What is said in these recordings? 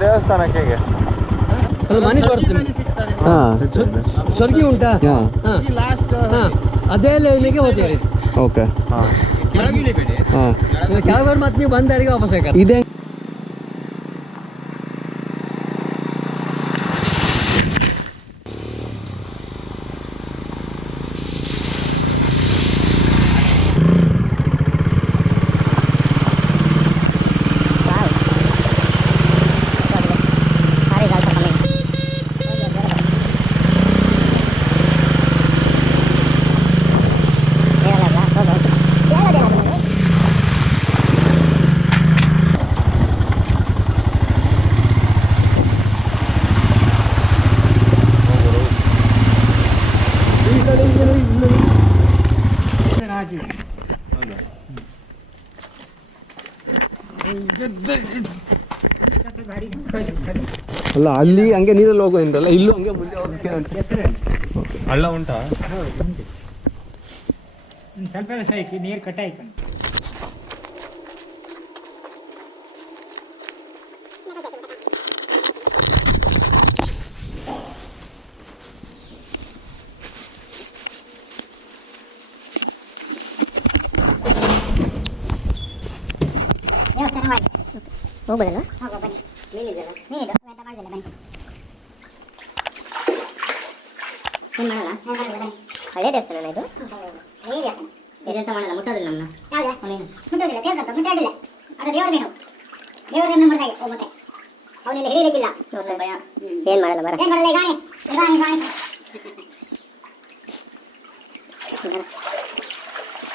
ದೇವಸ್ಥಾನಕ್ಕೆ ಹೇಗೆ ಮನೆ ಕೊಡ್ತೀನಿ. ಸ್ವರ್ಗಿ ಉಂಟಾ? ಅದೇ ಲೆವೆಲ್ಗೆ ಹೋಗ್ತೀರಿ. ಓಕೆ. ಕೆಳಗಡೆ ಮತ್ತೆ ನೀವು ಬಂದವರಿಗೆ ವಾಪಸ್ ಬೇಕಾದ್ರೆ ಇದೆ. ಅಲ್ಲ ಅಲ್ಲಿ ಹಂಗೆ ನೀರಲ್ಲಿ ಹೋಗೋದ್ರಲ್ಲ, ಇಲ್ಲೂ ಹಂಗೆ ಮುಂದೆ ಹೋಗಕ್ಕೆ ಹಳ್ಳ ಉಂಟಾ? ಸ್ವಲ್ಪ ಸಾಯ್ತು, ನೀರು ಕಟ್ಟಾಯ್ತು. ಹೋಗ್ಬೋದಲ್ವಾ? ಬನ್ನಿ. ಮೀನಿದೆಯಲ್ಲ? ಮೀನಿದು ಎಂತ ಮಾಡೋದಿಲ್ಲ, ಬನ್ನಿ. ಏನು ಮಾಡಲ್ಲ? ಹಳೆ ದೇವಸ್ಥಾನ ಇದು? ಹಳೆ ದೇವಸ್ಥಾನ. ಇದೆಂತ ಮಾಡಲ್ಲ, ಮುಟ್ಟೋದಿಲ್ಲ ನಮ್ಮನ್ನ. ಹೌದಾ? ಮುಟ್ಟೋದಿಲ್ಲ, ತೇಲ್ಕಂತ ಮುಟ್ಟಾಡಿಲ್ಲ. ಅದು ದೇವರ ಮೀನು. ದೇವರ ಮೀನು ಮುಟ್ಟಾಗೆ ಹೋಗ್ಬಿಟ್ಟೆ. ಅವನಿಂದ ಹಿಡಿಯಲಿಕ್ಕಿಲ್ಲ. ಭಯ. ಏನು ಮಾಡಲ್ಲ ಬರ. ಏನು ಮಾಡಲ್ಲ, ಗಾಣಿ ಗಾಣಿ ಗಾಣಿ.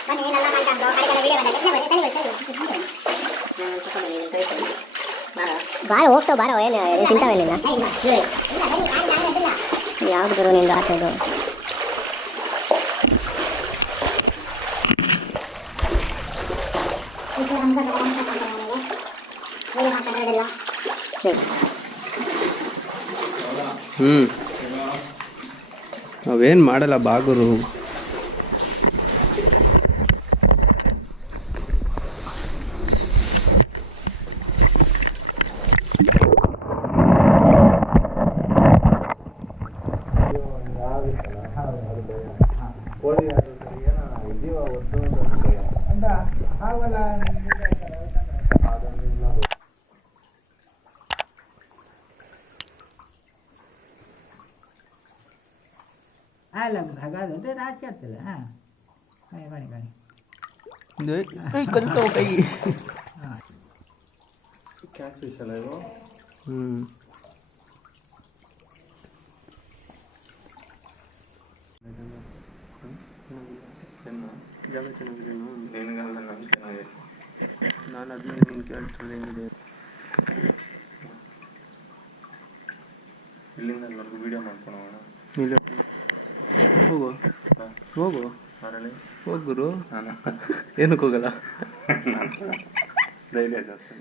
ಬನ್ನಿ, ಏನೆಲ್ಲ ಮಾಡ್ತಾಂಡ್ರು ಕಡೆಗೆಲ್ಲ ವಿಡಿಯೋ ಬಂದಾಗ ಬಾರೋ ಹೋಗ್ತಾವ, ಬಾರೋ. ಏನು ತಿಂತಾವೇನಿಲ್ಲ. ಯಾವ್ದು ಬರೋ ನಿಂದು ಆಟೋದು? ಅವೇನು ಮಾಡಲ್ಲ ಬಾಗುರು. ಅಲ್ಲ ಹಾಗಾದ್ರೆ ರಾಚೆ ಆಗ್ತದೆ. ಹಾಂ, ಗಾಣಿ ಗಾಣಿ ಕಲಿತಾವ ಕೈ. ಕ್ಯಾಚ್ ಫಿಶ್ ಅಲ್ಲ ಇದು? ಜಾಗ ಚೆನ್ನಾಗಿದೆಯೇನು? ನಿನಗಲ್ಲ, ನಮ್ಗೆ ಚೆನ್ನಾಗಿದೆ. ನಾನು ಅದನ್ನ ನಿಮ್ಗೆ ಕೇಳ್ತಾರೆ ಹೆಂಗಿದೆ. ಇಲ್ಲಿಂದ ಎಲ್ಲರಿಗೂ ವೀಡಿಯೋ ಮಾಡ್ಕೊಳೋಣ. ಇಲ್ಲ ಹೋಗು ಹೋಗು ಹೋಗುರು. ನಾನು ಏನಕ್ಕೆ ಹೋಗಲ್ಲ? ಧೈರ್ಯ ಜಾಸ್ತಿ.